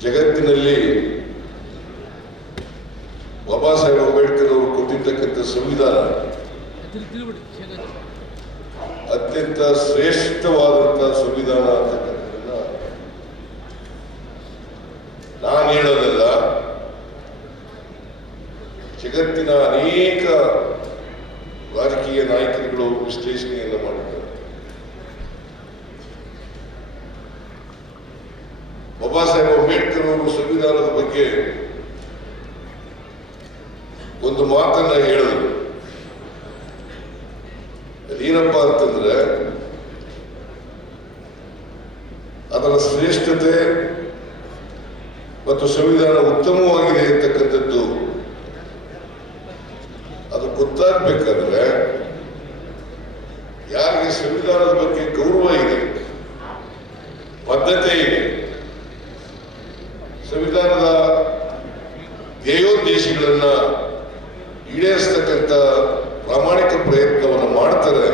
ಜಗತ್ತಿನಲ್ಲಿ ಬಾಬಾ ಸಾಹೇಬ್ ಅಂಬೇಡ್ಕರ್ ಅವರು ಕೊಟ್ಟಿರ್ತಕ್ಕಂಥ ಸಂವಿಧಾನ ಅತ್ಯಂತ ಶ್ರೇಷ್ಠವಾದಂತಹ ಸಂವಿಧಾನ ಅಂತಕ್ಕಂಥದ್ದನ್ನ ನಾನು ಹೇಳೋದಲ್ಲ, ಜಗತ್ತಿನ ಅನೇಕ ವಿಶ್ಲೇಷಣೆಯನ್ನು ಮಾಡಿದ್ದಾರೆ ಬಾಬಾ ಸಾಹೇಬ್ ಅಂಬೇಡ್ಕರ್ ಅವರು ಸಂವಿಧಾನದ ಬಗ್ಗೆ ಒಂದು ಮಾತನ್ನ ಹೇಳಿದರು. ಅದೇನಪ್ಪ ಅಂತಂದ್ರೆ, ಅದರ ಶ್ರೇಷ್ಠತೆ ಮತ್ತು ಸಂವಿಧಾನ ಉತ್ತಮವಾಗಿದೆ ಅಂತಕ್ಕಂಥದ್ದು ಅದು ಗೊತ್ತಾಗ್ಬೇಕಾದ್ರೆ ಯಾರಿಗೆ ಸಂವಿಧಾನದ ಬಗ್ಗೆ ಗೌರವ ಇದೆ? ಬದ್ಧತೆ ಇದೆ. ಸಂವಿಧಾನದ ಧ್ಯೇಯೋದ್ದೇಶಗಳನ್ನ ಈಡೇರಿಸ್ತಕ್ಕಂಥ ಪ್ರಾಮಾಣಿಕ ಪ್ರಯತ್ನವನ್ನು ಮಾಡ್ತಾರೆ,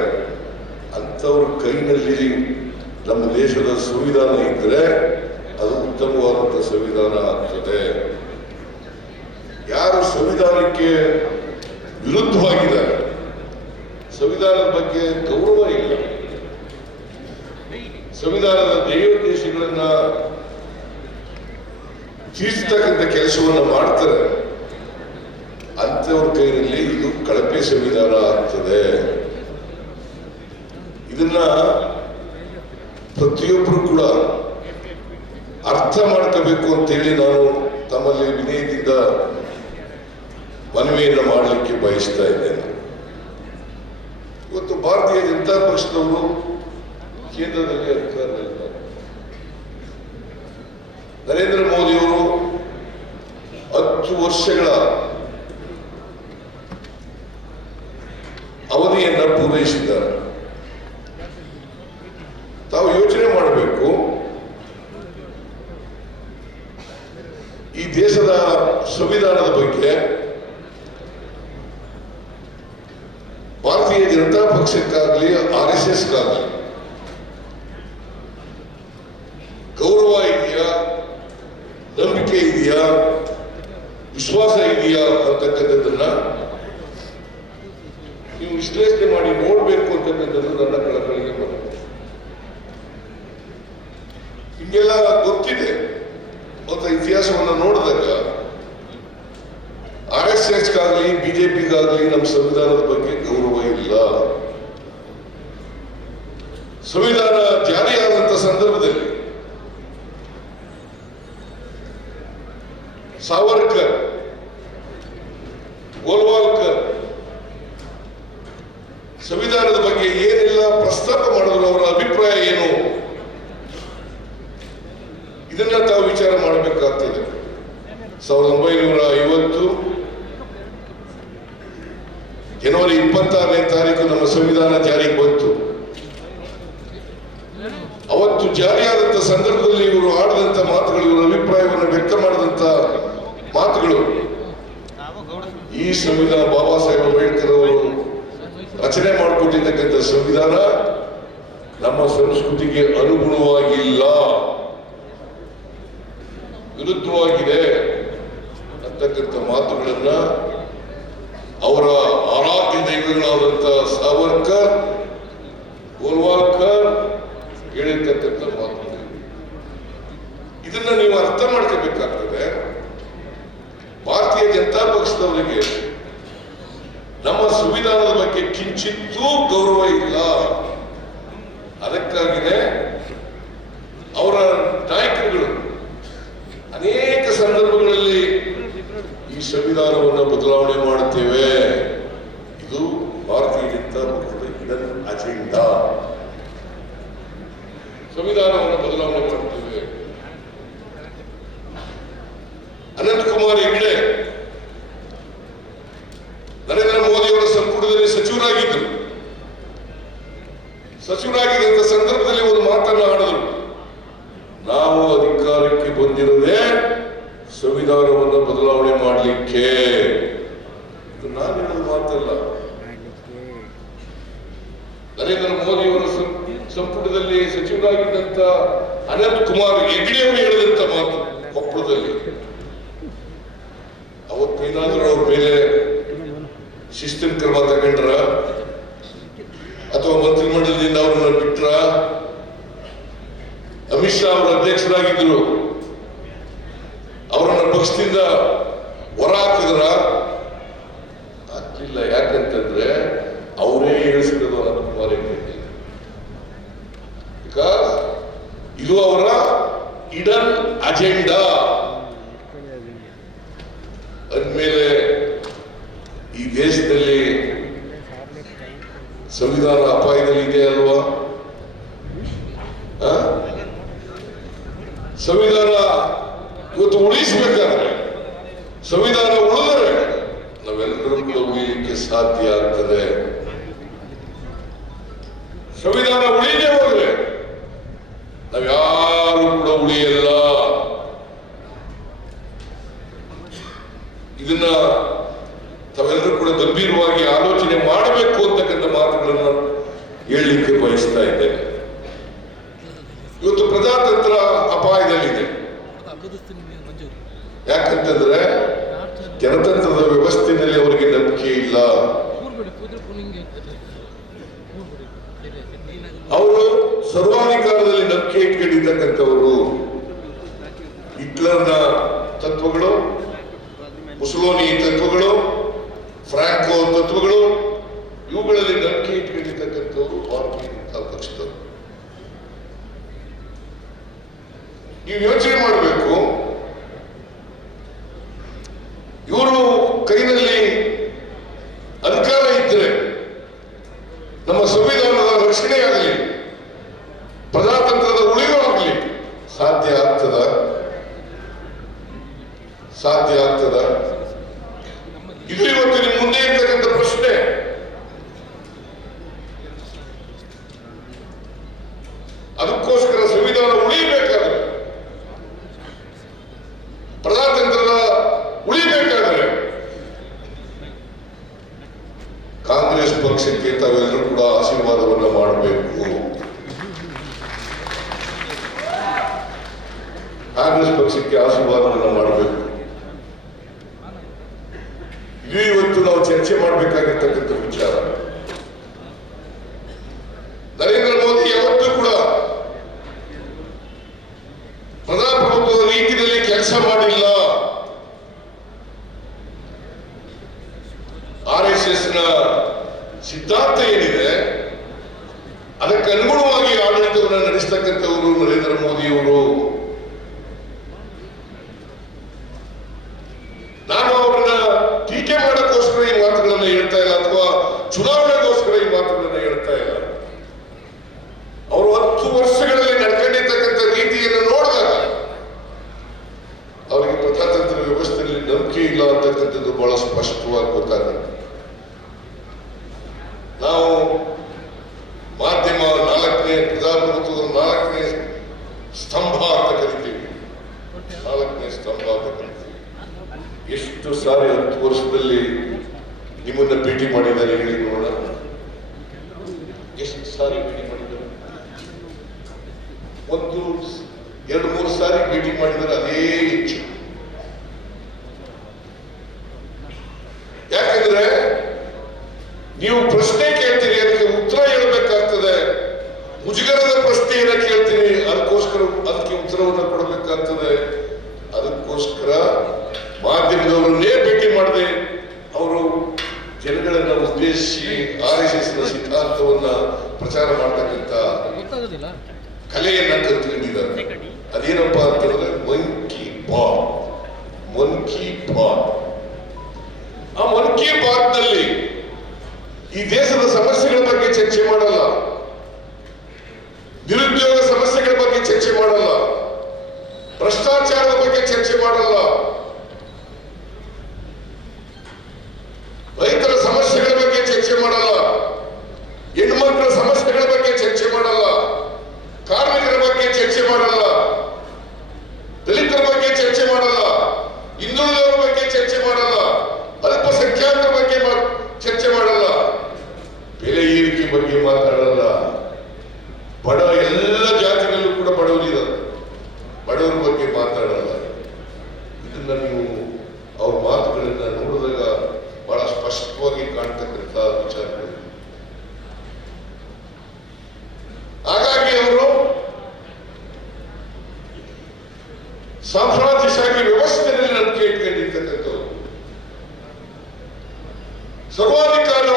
ಅಂಥವ್ರ ಕೈನಲ್ಲಿ ನಮ್ಮ ದೇಶದ ಸಂವಿಧಾನ ಇದ್ರೆ ಅದು ಉತ್ತಮವಾದಂಥ ಸಂವಿಧಾನ ಆಗ್ತದೆ. ಯಾರು ಸಂವಿಧಾನಕ್ಕೆ ಸಂವಿಧಾನದ ಬಗ್ಗೆ ಗೌರವ ಇಲ್ಲ. ಸಂವಿಧಾನದ ಧ್ಯೇಯೋದ್ದೇಶಗಳನ್ನ ತೀರ್ಸ್ತಕ್ಕಂಥ ಕೆಲಸವನ್ನು ಮಾಡ್ತಾರೆ. ಅಂಥವ್ರ ಕೈಯಲ್ಲಿ ಇದು ಕಳಪೆ ಸಂವಿಧಾನ ಆಗ್ತದೆ. ಇದನ್ನ ಪ್ರತಿಯೊಬ್ಬರು ಕೂಡ ಅರ್ಥ ಮಾಡ್ಕೋಬೇಕು ಅಂತೇಳಿ ನಾನು ತಮ್ಮಲ್ಲಿ ವಿನಯದಿಂದ ಮನವಿಯನ್ನು ಮಾಡಲಿಕ್ಕೆ ಬಯಸ್ತಾ ಇದ್ದೇನೆ. ಭಾರತೀಯ ಜನತಾ ಪಕ್ಷದವರು ಕೇಂದ್ರದಲ್ಲಿ ಅಧಿಕಾರದಲ್ಲಿದ್ದಾರೆ ನರೇಂದ್ರ ಮೋದಿಯವರು ಹತ್ತು ವರ್ಷಗಳ ಅವಧಿಯನ್ನು ಪೂರೈಸಿದ್ದಾರೆ. ತಾವು ಯೋಚನೆ ಮಾಡಬೇಕು, ಈ ದೇಶದ ಸಂವಿಧಾನದ ಬಗ್ಗೆ ಭಾರತೀಯ ಜನತಾ ಪಕ್ಷಕ್ಕಾಗಲಿ, ಆರ್ ಎಸ್ ಗೌರವ ಇದೆಯಾ, ನಂಬಿಕೆ ಇದೆಯಾ, ವಿಶ್ವಾಸ ಇದೆಯಾ ಅಂತಕ್ಕಂಥದ್ದನ್ನ ನೀವು ವಿಶ್ಲೇಷಣೆ ಮಾಡಿ ನೋಡಬೇಕು ಅಂತಕ್ಕಂಥದ್ದು ನನ್ನ ಕಳಕಳಿಗೆ ಬರುತ್ತೆ ಹಿಂಗೆಲ್ಲ ಗೊತ್ತಿದೆ ಮತ್ತು ಇತಿಹಾಸವನ್ನು ನೋಡಿದಾಗ ಎಸ್ಗಾಗಲಿ ಬಿಜೆಪಿಗಾಗಲಿ ನಮ್ಮ ಸಂವಿಧಾನದ ಬಗ್ಗೆ ಗೌರವ ಇಲ್ಲ. ಸಂವಿಧಾನ ಜಾರಿಯಾದಂತ ಸಂದರ್ಭದಲ್ಲಿ ಸಾವರ್ಕರ್ ಗೋಲ್ವಾಲ್ಕರ್ ಸಂವಿಧಾನದ ಬಗ್ಗೆ ಏನೆಲ್ಲ ಪ್ರಸ್ತಾಪ ಮಾಡಿದ್ರು, ಅವರ ಅಭಿಪ್ರಾಯ ಏನು? ಇದನ್ನ ತಾವು ವಿಚಾರ ಮಾಡಬೇಕಾಗ್ತದೆ. ಸಾವಿರದ ಒಂಬೈನೂರ ಜನವರಿ ಇಪ್ಪತ್ತಾರನೇ ತಾರೀಕು ನಮ್ಮ ಸಂವಿಧಾನ ಜಾರಿಗೆ ಬಂತು. ಅವತ್ತು ಜಾರಿಯಾದಂತ ಸಂದರ್ಭದಲ್ಲಿ ಇವರು ಆಡಿದಂತ ಮಾತುಗಳು, ಇವರ ಅಭಿಪ್ರಾಯವನ್ನು ವ್ಯಕ್ತ ಮಾಡಿದಂತ ಮಾತುಗಳು. ಈ ಸಂವಿಧಾನ ಬಾಬಾ ಸಾಹೇಬ್ ಅಂಬೇಡ್ಕರ್ ಅವರು ರಚನೆ ಮಾಡಿಕೊಟ್ಟಿರ್ತಕ್ಕಂಥ ಸಂವಿಧಾನ ನಮ್ಮ ಸಂಸ್ಕೃತಿಗೆ ಅನುಗುಣವಾಗಿಲ್ಲ. ವಿರುದ್ಧವಾಗಿದೆ ಅಂತಕ್ಕಂಥ ಮಾತುಗಳನ್ನ ಅವರ ಆರಾಧ್ಯ ದೈವಗಳಾದಂಥ ಸಾವರ್ಕರ್ ಗೋಲ್ವಾಲ್ಕರ್ ಹೇಳಿರ್ತಕ್ಕಂಥ ಮಾತು. ಇದನ್ನ ನೀವು ಅರ್ಥ ಮಾಡ್ಕೋಬೇಕಾಗ್ತದೆ, ಭಾರತೀಯ ಜನತಾ ಪಕ್ಷದವರಿಗೆ ನಮ್ಮ ಸಂವಿಧಾನದ ಬಗ್ಗೆ ಕಿಂಚಿತ್ತೂ ಗೌರವ ಇಲ್ಲ. ಅದಕ್ಕಾಗಿಯೇ ಅವರ ನಾಯಕರುಗಳು ಅನೇಕ ಸಂದರ್ಭಗಳಲ್ಲಿ ಈ ಸಂವಿಧಾನವನ್ನು ಬದಲಾವಣೆ ಮಾಡುತ್ತೇವೆ ಇದು ಭಾರತೀಯ ಜನತಾ ಪಕ್ಷದ ಹಿಡನ್ ಅಜೆಂಡಾ ಸಂವಿಧಾನವನ್ನು ಬದಲಾವಣೆ ಮಾಡುತ್ತೇವೆ ಅನಂತಕುಮಾರ್ ಹೆಗ್ಡೆ ನರೇಂದ್ರ ಮೋದಿ ಅವರ ಸಂಪುಟದಲ್ಲಿ ಸಚಿವರಾಗಿದ್ದರು ಸಚಿವರಾಗಿದ್ದಂಥ ಸಂದರ್ಭದಲ್ಲಿ ಒಂದು ಮಾತನ್ನ ಆಡಿದರು ನಾವು ಅಧಿಕಾರಕ್ಕೆ ಬಂದಿರೋದೇ ಸಂವಿಧಾನವನ್ನು ಬದಲಾವಣೆ ಮಾಡಲಿಕ್ಕೆ. ನಾನು ಹೇಳೋದು ಮಾತಲ್ಲ. ನರೇಂದ್ರ ಮೋದಿ ಅವರ ಸಂಪುಟದಲ್ಲಿ ಸಚಿವರಾಗಿದ್ದಂತ ಅನಂತ್ ಕುಮಾರ್ ಹೆಗ್ಡೆ ಹೇಳಿದಂತ ಮಾತು ಕೊಪ್ಪಳದಲ್ಲಿ. ಅವತ್ತೇನಾದ್ರೂ ಅವ್ರ ಮೇಲೆ ಶಿಸ್ತಿನ ಕ್ರಮ ತಗೊಂಡ್ರ, ಅಥವಾ ಮಂತ್ರಿಮಂಡಲದಿಂದ ಅವ್ರನ್ನ ಬಿಟ್ರ ಅಮಿತ್ ಶಾ ಅವರು ಅಧ್ಯಕ್ಷರಾಗಿದ್ದರು ಅವರನ್ನ ಪಕ್ಷದಿಂದ ಹೊರ ಹಾಕಿದ್ರ ಹಾಕಿಲ್ಲ ಯಾಕಂತಂದ್ರೆ ಅವರೇ ಹೇಳಿಸಿರೋದು ಅನ್ನೋ ಹೆಗ್ಡೆ ಬಿಕಾಸ್ ಇದು ಅವರ ಇಡನ್ ಅಜೆಂಡಾ. ಅಂದಮೇಲೆ ಈ ದೇಶದಲ್ಲಿ ಸಂವಿಧಾನ ಅಪಾಯದಲ್ಲಿ ಇದೆ ಅಲ್ವಾ? ಸಂವಿಧಾನ ಇವತ್ತು ಉಳಿಸ್ಬೇಕಾದ್ರೆ, ಸಂವಿಧಾನ ಉಳಿದರೆ ನಾವೆಲ್ಲರೂ ಕೂಡ ಉಳಿಯಲಿಕ್ಕೆ ಸಾಧ್ಯ ಆಗ್ತದೆ. ಸಂವಿಧಾನ ಉಳಿದೇ ಹೋದ್ರೆ ನಾವ್ಯಾರು ಕೂಡ ಉಳಿಯಲ್ಲ. ಇದನ್ನ ತಾವೆಲ್ಲರೂ ಕೂಡ ಗಂಭೀರವಾಗಿ ಆಲೋಚನೆ ಮಾಡಬೇಕು ಅಂತಕ್ಕಂಥ ಮಾತುಗಳನ್ನು ಹೇಳಲಿಕ್ಕೆ ಬಯಸ್ತಾ ಇದ್ದೇನೆ ಇವತ್ತು ಪ್ರಜಾತಂತ್ರ ಅಪಾಯದಲ್ಲಿದೆ ಯಾಕಂತಂದ್ರೆ ಜನತಂತ್ರದ ವ್ಯವಸ್ಥೆಯಲ್ಲಿ ಅವರಿಗೆ ನಂಬಿಕೆ ಇಲ್ಲ. ಅವರು ಸರ್ವಾಧಿಕಾರದಲ್ಲಿ ನಂಬಿಕೆ ಇಟ್ಕೊಂಡಿರ್ತಕ್ಕಂಥವರು. ಹಿಟ್ಲರ್ನ ತತ್ವಗಳು, ಮುಸಲೋನಿ ತತ್ವಗಳು, ಫ್ರಾಂಕೋ ತತ್ವಗಳು, ಇವುಗಳಲ್ಲಿ ನಂಬಿಕೆ ಇಟ್ಕೊಂಡಿರ್ತಕ್ಕಂಥವ್ರು ಭಾರತೀಯ ಜನತಾ ಪಕ್ಷದವರು. ನೀವು ಯೋಚನೆ ನಿಮ್ಮನ್ನ ಭೇಟಿ ಮಾಡಿದ್ದಾರೆ ಹೇಳಿ ನೋಡೋಣ. ಎಷ್ಟು ಸಾರಿ ಭೇಟಿ ಮಾಡಿದ್ದಾರೆ? ಒಂದು ಎರಡು ಮೂರು ಸಾರಿ ಭೇಟಿ ಮಾಡಿದರೆ ಅದೇ ಹೆಚ್ಚು ಯಾಕಂದ್ರೆ ನೀವು ಪ್ರಶ್ನೆ ಜನಗಳನ್ನ ಉದ್ದೇಶಿಸಿ ಆರ್ ಎಸ್ ಎಸ್ನ ಸಿದ್ಧಾಂತವನ್ನ ಪ್ರಚಾರ ಮಾಡ್ತಕ್ಕಂಥ ಕಲೆಯನ್ನ ಕಲ್ತ್ಕೊಂಡಿದ್ದಾರೆ. ಅದೇನಪ್ಪ ಅಂತಂದ್ರೆ ಮಂಕಿ ಬಾತ್ ಕಿ ಬಾತ್ ಆ ಮಂಕಿ ಬಾತ್ನಲ್ಲಿ ಈ ದೇಶದ ಸಮಸ್ಯೆಗಳ ಬಗ್ಗೆ ಚರ್ಚೆ ಮಾಡಲ್ಲ. ನಿರುದ್ಯೋಗ ಸಮಸ್ಯೆಗಳ ಬಗ್ಗೆ ಚರ್ಚೆ ಮಾಡಲ್ಲ. ಭ್ರಷ್ಟಾಚಾರದ ಬಗ್ಗೆ ಚರ್ಚೆ ಮಾಡಲ್ಲ ರೈತರ ಸಮಸ್ಯೆಗಳ ಬಗ್ಗೆ ಚರ್ಚೆ ಮಾಡಲ್ಲ ಹೆಣ್ಮಕ್ಳ ಸಮಸ್ಯೆಗಳ ಬಗ್ಗೆ ಚರ್ಚೆ ಮಾಡಲ್ಲ ಕಾರ್ಮಿಕರ ಬಗ್ಗೆ ಚರ್ಚೆ ಮಾಡಲ್ಲ ದಲಿತರ ಬಗ್ಗೆ ಚರ್ಚೆ ಮಾಡಲ್ಲ ಹಿಂದುಳಿದವರ ಬಗ್ಗೆ ಚರ್ಚೆ ಮಾಡಲ್ಲ ಅಲ್ಪಸಂಖ್ಯಾತರ ಬಗ್ಗೆ ಮಾ- ಚರ್ಚೆ ಮಾಡಲ್ಲ ಬೆಲೆ ಏರಿಕೆ ಬಗ್ಗೆ ಮಾತ್ರ ಮಾತಾಡಲ್ಲ ಬಡ ಎಲ್ಲ ಜಾತಿಗಳಲ್ಲೂ ಕೂಡ ಬಡವರಿದ್ದಾರೆ ಬಡವರ ಬಗ್ಗೆ ಮಾತಾಡಲ್ಲ ಇದನ್ನ ನೀವು ಅವ್ರ ಮಾತುಗಳನ್ನ ನೋಡಿದಾಗ ಬಹಳ ಸ್ಪಷ್ಟವಾಗಿ ಕಾಣ್ತಕ್ಕಂಥ ವಿಚಾರಗಳು ಹಾಗಾಗಿ ಅವರು ಸಾಮ್ರಾಜ್ಯಶಾಹಿ ವ್ಯವಸ್ಥೆಯಲ್ಲಿ ನಂಬಿಕೆ ಇಟ್ಕೊಂಡಿರ್ತಕ್ಕಂಥವ್ರು ಸರ್ವಾಧಿಕಾರ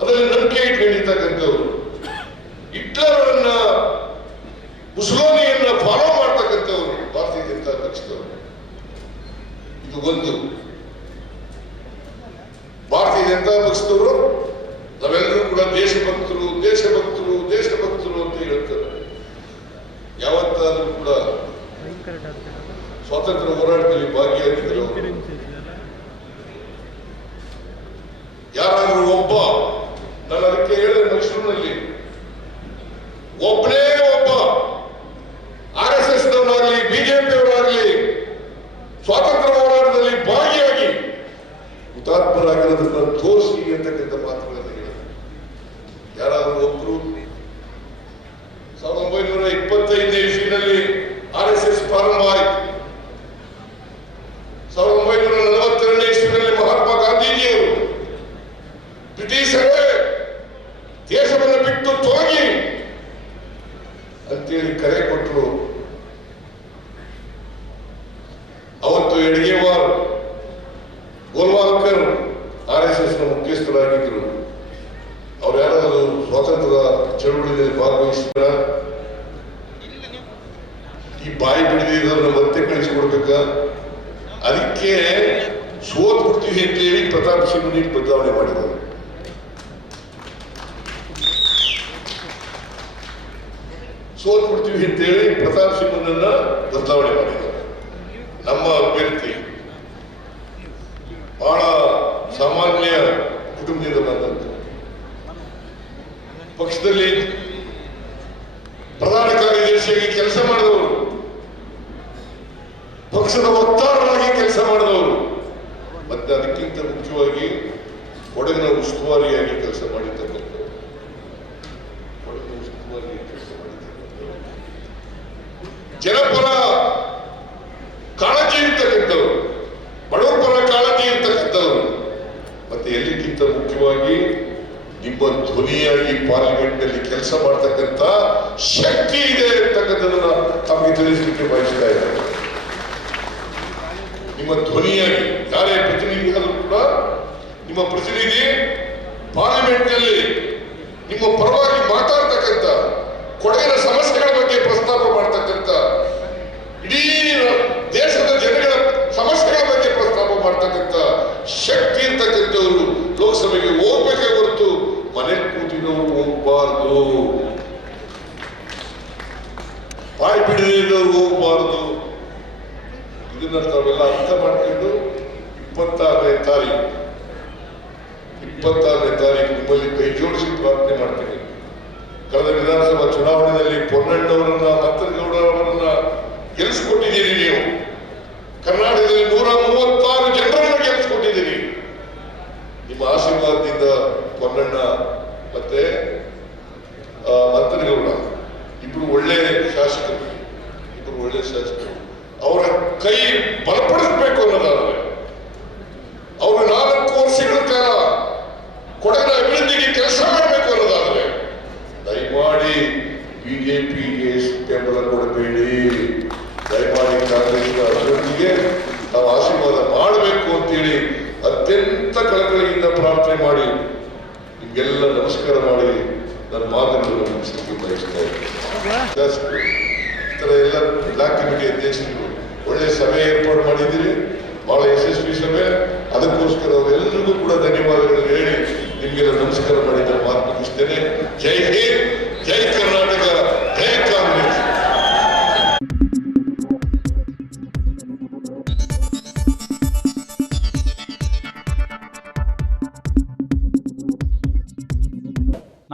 ಅದರಲ್ಲಿ ನಂಬಿಕೆ ಇಟ್ಕೊಂಡಿರ್ತಕ್ಕಂಥವ್ರು ಹಿಟ್ಲರನ್ನ ಮುಸೋಲಿಯನ್ನ ಫಾಲೋ ಮಾಡ್ತಕ್ಕಂಥವ್ರು ಭಾರತೀಯ ಜನತಾ ಪಕ್ಷದವರು ಇದು ಒಂದು ಭಾರತೀಯ ಜನತಾ ಪಕ್ಷದವರು, ನಾವೆಲ್ಲರೂ ಕೂಡ ದೇಶಭಕ್ತರು ದೇಶಭಕ್ತರು ದೇಶಭಕ್ತರು ಅಂತ ಹೇಳ್ತಾರೆ. ಯಾವತ್ತಾದ್ರೂ ಕೂಡ ಸ್ವಾತಂತ್ರ್ಯ ಹೋರಾಟದಲ್ಲಿ ಭಾಗಿಯಾಗಿದ್ದರು ಯಾರಾದರೂ ಒಬ್ಬ, ನಾನು ಅದಕ್ಕೆ ಹೇಳಿದ ಮೈಸೂರಿನಲ್ಲಿ, ಒಬ್ಬನೇ ಒಬ್ಬ ಆರ್ ಎಸ್ ಎಸ್ ನವರಾಗ್ಲಿ ಬಿಜೆಪಿ ಅವರಾಗ್ಲಿ ಸ್ವಾತಂತ್ರ್ಯ ಹುತಾತ್ಮರಾಗಿರೋದನ್ನ ತೋರಿಸಿ ಅಂತಕ್ಕಂಥ ಮಾತುಗಳನ್ನು ಹೇಳಿದೆ ಯಾರಾದರೂ ಒಬ್ರು ಸಾವಿರದ ಒಂಬೈನೂರ ಇಪ್ಪತ್ತೈದನೇ ಇಸ್ವಿನಲ್ಲಿ ಆರ್ ಎಸ್ ಎಸ್ ಪ್ರಾರಂಭ ಆಯಿತು. ಸಾವಿರದ ಒಂಬೈನೂರ ನಲವತ್ತೆರಡನೇ ಇಸ್ವಿನಲ್ಲಿ ಮಹಾತ್ಮ ಗಾಂಧೀಜಿಯವರು ಬ್ರಿಟಿಷರೇ ದೇಶವನ್ನು ಬಿಟ್ಟು ತೊಲಗಿ ಅಂತೇಳಿ ಕರೆ ಕೊಟ್ಟರು. ಅವತ್ತು ಎಡಗೇವಾರ್ ಗೋಲ್ವಾಲ್ಕರ್ ಆರ್ ಎಸ್ ಎಸ್ನ ಮುಖ್ಯಸ್ಥರಾಗಿದ್ದರು ಅವ್ರು ಯಾರಾದರೂ ಸ್ವಾತಂತ್ರ್ಯ ಚಳುವಳಿಯಲ್ಲಿ ಭಾಗವಹಿಸಿದ್ರ? ಈ ಬಾಯಿ ಬಿಡದಿದ್ದವ್ರನ್ನ ಮತ್ತೆ ಕಳಿಸಿಕೊಡ್ಬೇಕ? ಅದಕ್ಕೆ ಸೋತ್ ಬಿಡ್ತೀವಿ ಅಂತೇಳಿ ಪ್ರತಾಪ್ ಸಿಂಗ್ ಬದಲಾವಣೆ ಮಾಡಿದರು. ಸೋತ್ ಬಿಡ್ತೀವಿ ಅಂತೇಳಿ ಪ್ರತಾಪ್ ಸಿಂಗ್ನನ್ನ ಬದಲಾವಣೆ ಮಾಡಿದ್ದಾರೆ ನಮ್ಮ ಅಭ್ಯರ್ಥಿ. ಪಕ್ಷದಲ್ಲಿ ಪ್ರಧಾನ ಕಾರ್ಯದರ್ಶಿಯಾಗಿ ಕೆಲಸ ಮಾಡಿದವರು, ಪಕ್ಷದ ವಕ್ತಾರರಾಗಿ ಕೆಲಸ ಮಾಡಿದವರು, ಮತ್ತೆ ಅದಕ್ಕಿಂತ ಮುಖ್ಯವಾಗಿ ಕೊಡಗಿನ ಉಸ್ತುವಾರಿಯಾಗಿ ಕೆಲಸ ಮಾಡಿರ್ತಕ್ಕಂಥ ಕೊಡಗಿನ ಉಸ್ತುವಾರಿಯಾಗಿ ಕೆಲಸ ಮಾಡಿರ್ತಕ್ಕಂಥವ್ರು. ಜನಪರ ಕಾಳಜಿ ಇರ್ತಕ್ಕಂಥವ್ರು. ಬಡವರ ಪರ ಕಾಳಜಿ ಇರ್ತಕ್ಕಂಥವ್ರು. ಮತ್ತೆ ಎಲ್ಲಿಗಿಂತ ಮುಖ್ಯವಾಗಿ ನಿಮ್ಮ ಧ್ವನಿಯಾಗಿ ಪಾರ್ಲಿಮೆಂಟ್ನಲ್ಲಿ ಕೆಲಸ ಮಾಡ್ತಕ್ಕಂತ ಶಕ್ತಿ ಇದೆ ಅಂತಕ್ಕಂಥದ್ದನ್ನ ತಮಗೆ ತಿಳಿಸಲಿಕ್ಕೆ ಬಯಸ್ತಾ ಇದ್ದಾರೆ. ನಿಮ್ಮ ಧ್ವನಿಯಾಗಿ, ಯಾರೇ ಪ್ರತಿನಿಧಿ ಆದರೂ ಕೂಡ ನಿಮ್ಮ ಪ್ರತಿನಿಧಿ ಪಾರ್ಲಿಮೆಂಟ್ನಲ್ಲಿ ನಿಮ್ಮ ಪರವಾಗಿ ಮಾತಾಡ್ತಕ್ಕಂಥ ಕೊಡಗಿನ ಸಮಸ್ಯೆಗಳ ಬಗ್ಗೆ ಪ್ರಸ್ತಾಪ ಮಾಡ್ತಕ್ಕಂಥ ಇಡೀ ದೇಶದ ಜನಗಳ ಸಮಸ್ಯೆಗಳ ಬಗ್ಗೆ ಪ್ರಸ್ತಾಪ ಮಾಡ್ತಕ್ಕಂಥ ಶಕ್ತಿ ಇರ್ತಕ್ಕಂಥವ್ರು ಲೋಕಸಭೆಗೆ ಹೋಗ್ಬೇಕೇ ಹೊರತು ಮನೆ ಕೂತಿನವರು ಹೋಗ್ಬಾರ್ದು ಬಾಯಿ ಬಿಡದಿದ್ದವ್ರು ಹೋಗ್ಬಾರ್ದು ಇದನ್ನ ತಾವೆಲ್ಲ ಅರ್ಥ ಮಾಡ್ಕೊಂಡು ಇಪ್ಪತ್ತಾರನೇ ತಾರೀಕು ಇಪ್ಪತ್ತಾರನೇ ತಾರೀಕು ನಿಮ್ಮಲ್ಲಿ ಕೈ ಜೋಡಿಸಿ ಪ್ರಾರ್ಥನೆ ಮಾಡ್ತೀನಿ ಕಳೆದ ವಿಧಾನಸಭಾ ಪೊನ್ನಣ್ಣವರನ್ನ ಮಂತ್ರಗೌಡ ಅವರನ್ನ ಗೆಲ್ಲಿಸಿಕೊಟ್ಟಿದ್ದೀರಿ ನೀವು. ಕರ್ನಾಟಕದಲ್ಲಿ ನೂರ ಮೂವತ್ತಾರು BJP is temple of the